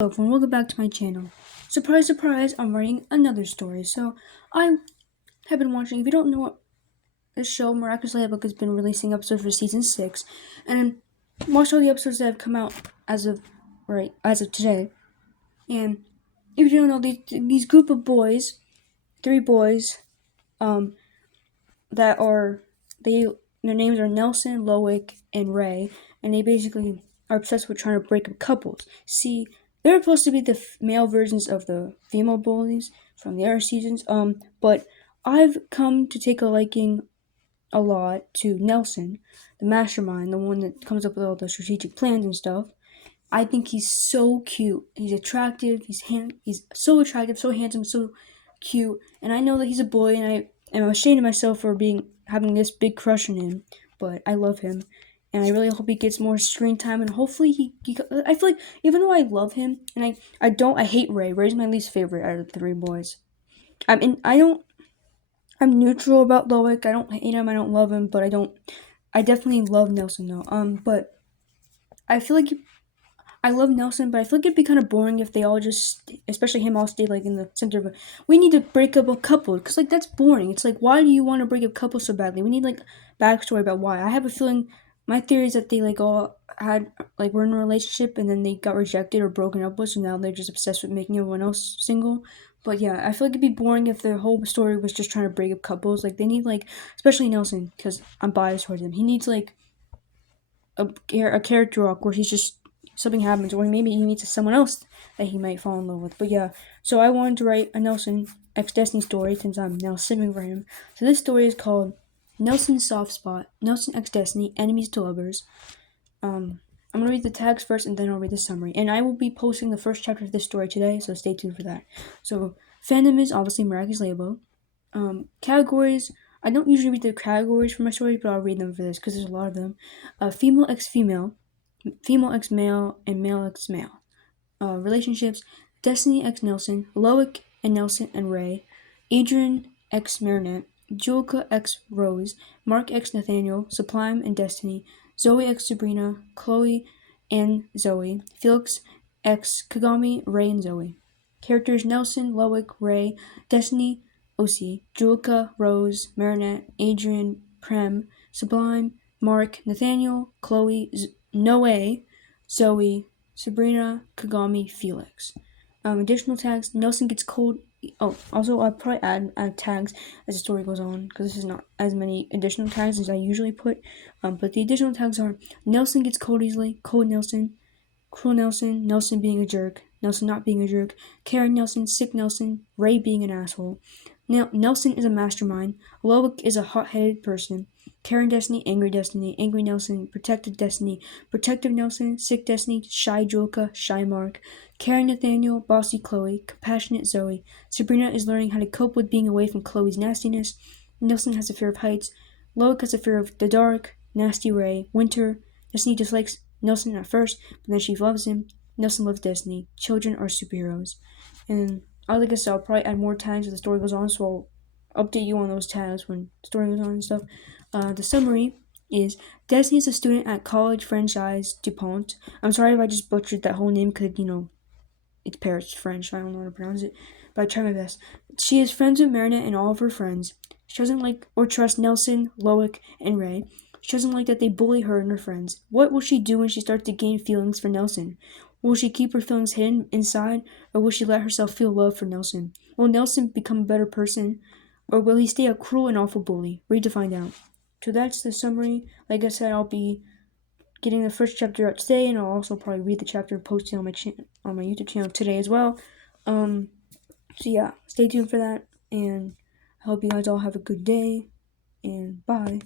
Hello everyone, welcome back to my channel. Surprise, surprise, I'm writing another story. So, I have been watching, if you don't know what this show, Miraculous Ladybug, has been releasing episodes for season 6, and watched all the episodes that have come out as of today. And if you don't know, these group of boys, 3 boys, that are, their names are Nelson, Loic, and Ray, and they basically are obsessed with trying to break up couples. See, they're supposed to be the male versions of the female bullies from the other seasons, but I've come to take a liking a lot to Nelson, the mastermind, the one that comes up with all the strategic plans and stuff. I think he's so cute. He's attractive. He's so attractive, so handsome, so cute. And I know that he's a boy, and I am ashamed of myself for having this big crush on him. But I love him, and I really hope he gets more screen time. And hopefully I feel like even though I love him, and I hate Ray. Ray's my least favorite out of the 3 boys. I'm neutral about Loic. I don't hate him. I don't love him, but I definitely love Nelson though. But I feel like I love Nelson, but I feel like it'd be kind of boring if they all just, especially him, all stay like in the center of it. We need to break up a couple, because like that's boring. It's like, why do you want to break up couples so badly? We need like backstory about why. I have a feeling, my theory is that they like all were in a relationship and then they got rejected or broken up with, so now they're just obsessed with making everyone else single. But yeah, I feel like it'd be boring if their whole story was just trying to break up couples. Like they need especially Nelson, because I'm biased towards him. He needs like a character arc where he's just something happens, or maybe he meets someone else that he might fall in love with. But yeah, so I wanted to write a Nelson X Destiny story since I'm now simming for him. So this story is called Nelson's Soft Spot, Nelson X Destiny, Enemies to Lovers. I'm gonna read the tags first, and then I'll read the summary. And I will be posting the first chapter of this story today, so stay tuned for that. So fandom is obviously Miraculous Ladybug. Categories. I don't usually read the categories for my stories, but I'll read them for this because there's a lot of them. Female X female, female X male, and male X male. Relationships: Destiny X Nelson, Loic and Nelson and Ray, Adrian X Marinette, Julka X Rose, Mark X Nathaniel, Sublime and Destiny, Zoe X Sabrina, Chloe and Zoe, Felix X Kagami, Ray and Zoe. Characters: Nelson, Loic, Ray, Destiny, Osi, Julka, Rose, Marinette, Adrian, Prem, Sublime, Mark, Nathaniel, Chloe, Noe, Zoe, Sabrina, Kagami, Felix. Additional tags: Nelson gets cold. Oh, also I'll probably add tags as the story goes on, because this is not as many additional tags as I usually put. But the additional tags are: Nelson gets cold easily, cold Nelson, cruel Nelson, Nelson being a jerk, Nelson not being a jerk, Karen Nelson, sick Nelson, Ray being an asshole. Nelson is a mastermind, Loic is a hot-headed person, Karen Destiny, Angry Nelson, Protective Destiny, Protective Nelson, Sick Destiny, Shy Julka, Shy Mark, Karen Nathaniel, Bossy Chloe, Compassionate Zoe. Sabrina is learning how to cope with being away from Chloe's nastiness. Nelson has a fear of heights. Loic has a fear of the dark. Nasty Ray, Winter. Destiny dislikes Nelson at first, but then she loves him. Nelson loves Destiny. Children are superheroes. And like I said, I'll probably add more tags as the story goes on, so I'll update you on those tags when the story goes on and stuff. The summary is: Destiny is a student at College Franchise DuPont. I'm sorry if I just butchered that whole name, because, it's Paris French. I don't know how to pronounce it, but I try my best. She is friends with Marinette and all of her friends. She doesn't like or trust Nelson, Loic, and Ray. She doesn't like that they bully her and her friends. What will she do when she starts to gain feelings for Nelson? Will she keep her feelings hidden inside, or will she let herself feel love for Nelson? Will Nelson become a better person, or will he stay a cruel and awful bully? Read to find out. So that's the summary. Like I said, I'll be getting the first chapter out today, and I'll also probably read the chapter posted on my YouTube channel today as well. So yeah, stay tuned for that, and I hope you guys all have a good day, and bye.